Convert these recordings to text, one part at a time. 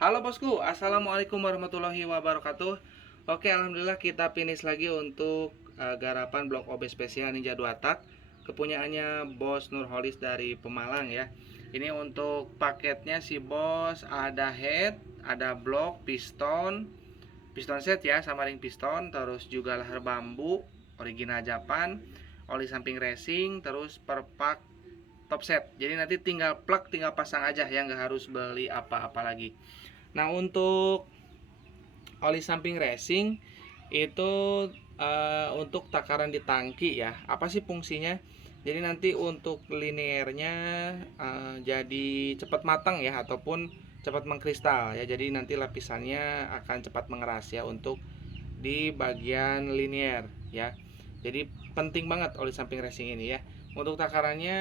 Halo bosku, assalamualaikum warahmatullahi wabarakatuh. Oke, alhamdulillah kita finish lagi untuk garapan blok OB spesial Ninja 2 tak kepunyaannya Bos Nurholis dari Pemalang ya. Ini untuk paketnya si Bos ada head, ada blok, piston set ya sama ring piston, terus juga leher bambu original Japan, oli samping racing, terus per pak top set. Jadi nanti tinggal plug, tinggal pasang aja ya, nggak harus beli apa-apa lagi. Nah, untuk oli samping racing itu untuk takaran di tangki ya. Apa sih fungsinya? Jadi nanti untuk liniernya jadi cepat matang ya, ataupun cepat mengkristal ya. Jadi nanti lapisannya akan cepat mengeras ya untuk di bagian linier ya. Jadi penting banget oli samping racing ini ya. Untuk takarannya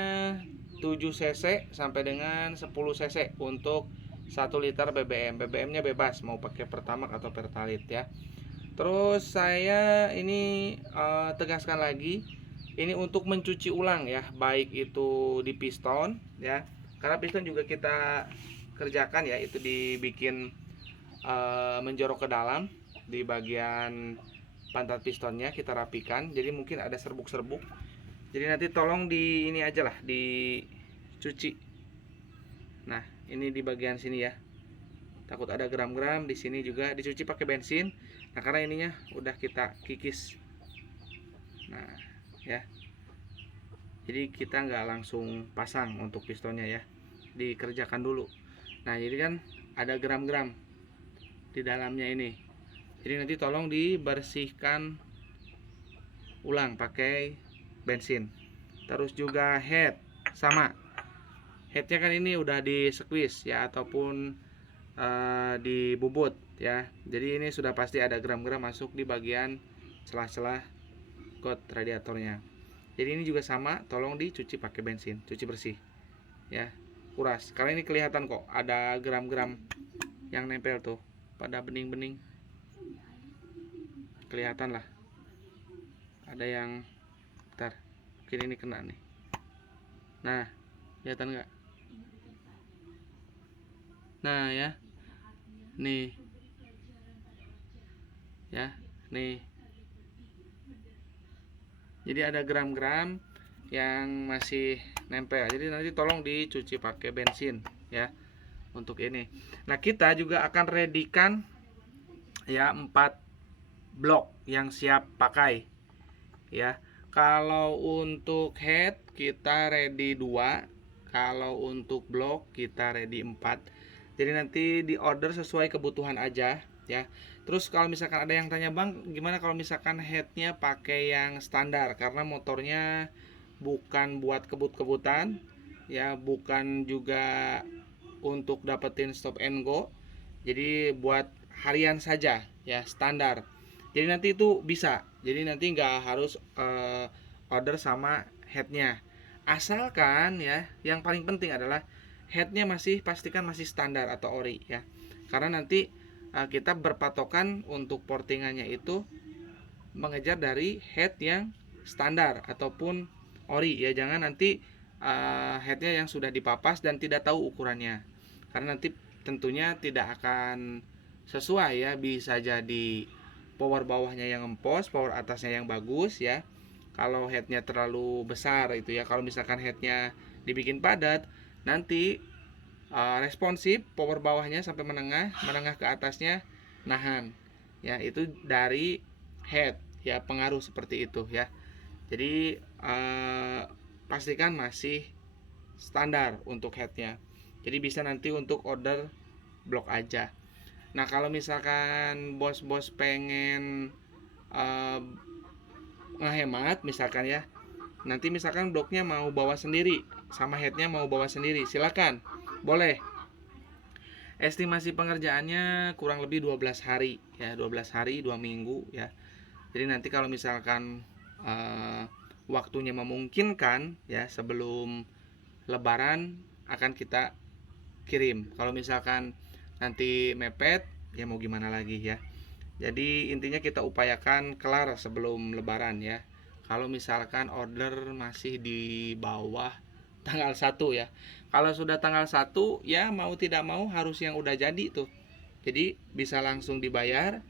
7 cc sampai dengan 10 cc untuk 1 liter BBM. BBM-nya bebas mau pakai Pertamax atau Pertalite ya. Terus saya ini tegaskan lagi, ini untuk mencuci ulang ya, baik itu di piston ya. Karena piston juga kita kerjakan ya, itu dibikin menjorok ke dalam di bagian pantat pistonnya kita rapikan. Jadi mungkin ada serbuk-serbuk. Jadi nanti tolong di ini aja lah, dicuci. Nah, ini di bagian sini ya. Takut ada gram-gram di sini juga dicuci pakai bensin. Nah, karena ininya udah kita kikis. Nah, ya. Jadi kita nggak langsung pasang untuk pistonnya ya. Dikerjakan dulu. Nah, jadi kan ada gram-gram di dalamnya ini. Jadi nanti tolong dibersihkan ulang pakai bensin. Terus juga head sama. Headnya kan ini udah di squeeze ya, ataupun dibubut ya. Jadi ini sudah pasti ada gram-gram masuk di bagian celah-celah got radiatornya. Jadi ini juga sama, tolong dicuci pakai bensin, cuci bersih ya, kuras. Karena ini kelihatan kok ada gram-gram yang nempel tuh pada bening-bening, kelihatan lah. Ada yang, ntar mungkin ini kena nih. Nah, kelihatan nggak? Nah ya, nih ya, nih. Jadi ada gram-gram yang masih nempel. Jadi nanti tolong dicuci pakai bensin ya untuk ini. Nah, kita juga akan readykan ya 4 blok yang siap pakai ya. Kalau untuk head kita ready 2, kalau untuk blok kita ready 4. Jadi nanti di order sesuai kebutuhan aja ya. Terus kalau misalkan ada yang tanya, "Bang, gimana kalau misalkan headnya pakai yang standar?" Karena motornya bukan buat kebut-kebutan ya, bukan juga untuk dapetin stop and go. Jadi buat harian saja ya, standar. Jadi nanti itu bisa. Jadi nanti nggak harus order sama headnya. Asalkan ya, yang paling penting adalah headnya masih pastikan masih standar atau ori ya. Karena nanti kita berpatokan untuk portingannya itu mengejar dari head yang standar ataupun ori ya. Jangan nanti headnya yang sudah dipapas dan tidak tahu ukurannya. Karena nanti tentunya tidak akan sesuai ya, bisa jadi power bawahnya yang empos, power atasnya yang bagus ya. Kalau headnya terlalu besar itu ya, kalau misalkan headnya dibikin padat, nanti responsif power bawahnya sampai menengah, menengah ke atasnya nahan ya. Itu dari head ya, pengaruh seperti itu ya. Jadi pastikan masih standar untuk headnya. Jadi bisa nanti untuk order blok aja. Nah, kalau misalkan bos-bos pengen uh, ngehemat misalkan ya, nanti misalkan bloknya mau bawa sendiri sama headnya mau bawa sendiri, silakan, boleh. Estimasi pengerjaannya kurang lebih 12 hari ya, 12 hari 2 minggu ya. Jadi nanti kalau misalkan waktunya memungkinkan ya, sebelum lebaran akan kita kirim. Kalau misalkan nanti mepet ya mau gimana lagi ya. Jadi intinya kita upayakan kelar sebelum lebaran ya. Kalau misalkan order masih di bawah tanggal 1 ya. Kalau sudah tanggal 1 ya mau tidak mau harus yang udah jadi tuh. Jadi bisa langsung dibayar,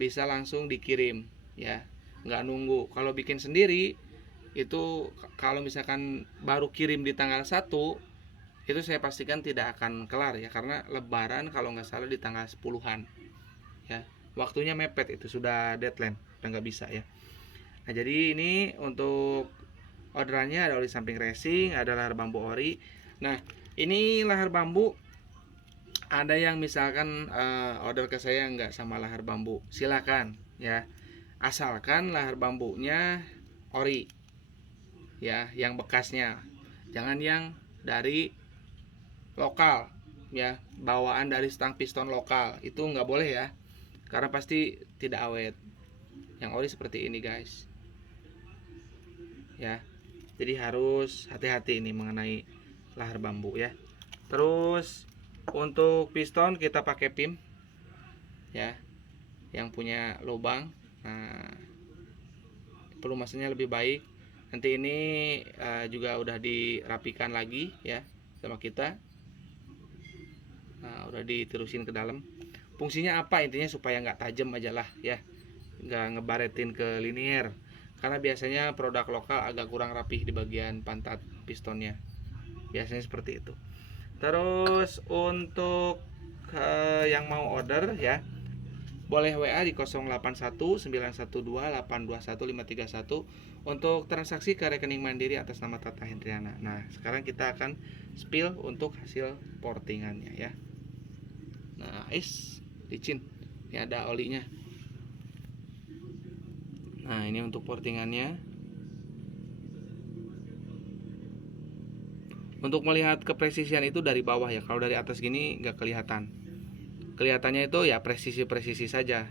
bisa langsung dikirim ya, nggak nunggu. Kalau bikin sendiri itu kalau misalkan baru kirim di tanggal 1 itu saya pastikan tidak akan kelar ya, karena lebaran kalau nggak salah di tanggal 10-an ya, waktunya mepet, itu sudah deadline, udah nggak bisa ya. Nah jadi ini untuk orderannya ada oli samping racing, ada lahar bambu ori. Nah ini lahar bambu, ada yang misalkan order ke saya nggak sama lahar bambu, silakan ya, asalkan lahar bambunya ori ya, yang bekasnya, jangan yang dari lokal ya, bawaan dari stang piston lokal itu nggak boleh ya, karena pasti tidak awet. Yang ori seperti ini guys ya, jadi harus hati-hati ini mengenai lahar bambu ya. Terus untuk piston kita pakai pim ya, yang punya lubang. Nah pelumasannya lebih baik. Nanti ini juga udah dirapikan lagi ya sama kita. Nah udah diterusin ke dalam. Fungsinya apa, intinya supaya nggak tajam aja lah ya, nggak ngebaretin ke linier, karena biasanya produk lokal agak kurang rapih di bagian pantat pistonnya, biasanya seperti itu. Terus untuk yang mau order ya, boleh WA di 081912821531 untuk transaksi ke rekening mandiri atas nama Tata Hendriana. Nah sekarang kita akan spill untuk hasil portingannya ya. Nah licin, ini ada olinya. Nah ini untuk portingannya. Untuk melihat kepresisian itu dari bawah ya, kalau dari atas gini nggak kelihatan. Kelihatannya itu ya presisi saja.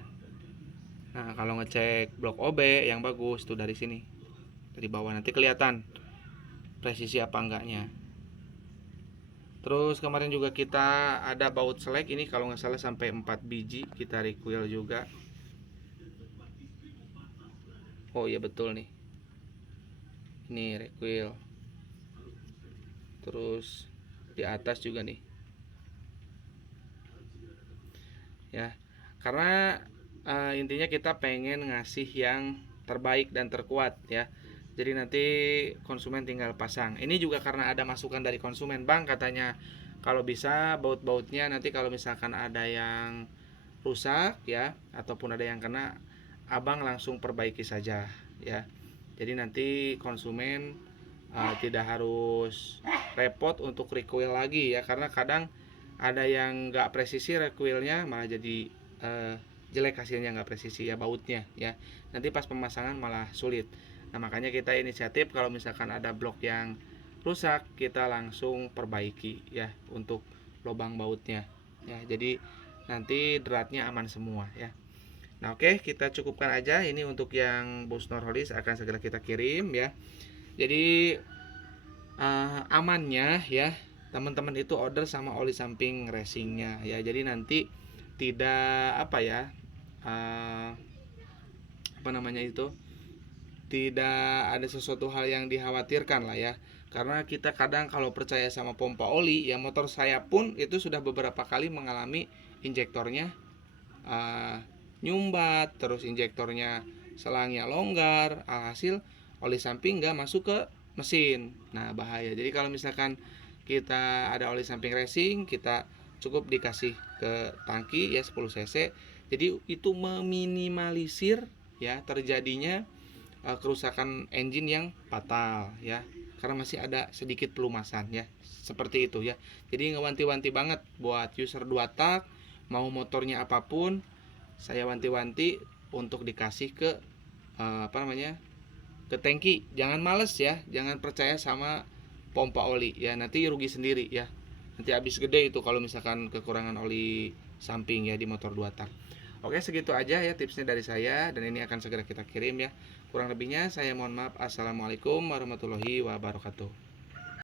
Nah kalau ngecek blok OB yang bagus tuh dari sini, dari bawah nanti kelihatan presisi apa enggaknya. Terus kemarin juga kita ada baut selek, ini kalau nggak salah sampai 4 biji kita recoil juga. Oh iya betul nih, ini recoil. Terus di atas juga nih ya, karena intinya kita pengen ngasih yang terbaik dan terkuat ya. Jadi nanti konsumen tinggal pasang. Ini juga karena ada masukan dari konsumen, Bang, katanya kalau bisa baut-bautnya nanti kalau misalkan ada yang rusak ya, ataupun ada yang kena, Abang langsung perbaiki saja ya. Jadi nanti konsumen tidak harus repot untuk recoil lagi ya, karena kadang ada yang nggak presisi recoilnya malah jadi jelek hasilnya, nggak presisi ya bautnya ya, nanti pas pemasangan malah sulit. Nah makanya kita inisiatif kalau misalkan ada blok yang rusak kita langsung perbaiki ya untuk lubang bautnya ya, jadi nanti dratnya aman semua ya. Nah oke, kita cukupkan aja ini untuk yang bus Norholis, akan segera kita kirim ya. Jadi amannya ya teman-teman itu order sama oli samping racingnya ya, jadi nanti tidak apa ya, apa namanya itu, tidak ada sesuatu hal yang dikhawatirkan lah ya, karena kita kadang kalau percaya sama pompa oli ya, motor saya pun itu sudah beberapa kali mengalami injektornya nyumbat, terus injektornya selangnya longgar, alhasil oli samping nggak masuk ke mesin. Nah bahaya. Jadi kalau misalkan kita ada oli samping racing, kita cukup dikasih ke tangki ya 10 cc, jadi itu meminimalisir ya terjadinya kerusakan engine yang fatal ya, karena masih ada sedikit pelumasan ya, seperti itu ya. Jadi ngewanti-wanti banget buat user 2 tak, mau motornya apapun saya wanti-wanti untuk dikasih ke ke tangki. Jangan males ya, jangan percaya sama pompa oli ya, nanti rugi sendiri ya, nanti habis gede itu kalau misalkan kekurangan oli samping ya di motor 2 tak. Oke segitu aja ya tipsnya dari saya, dan ini akan segera kita kirim ya. Kurang lebihnya saya mohon maaf. Assalamualaikum warahmatullahi wabarakatuh.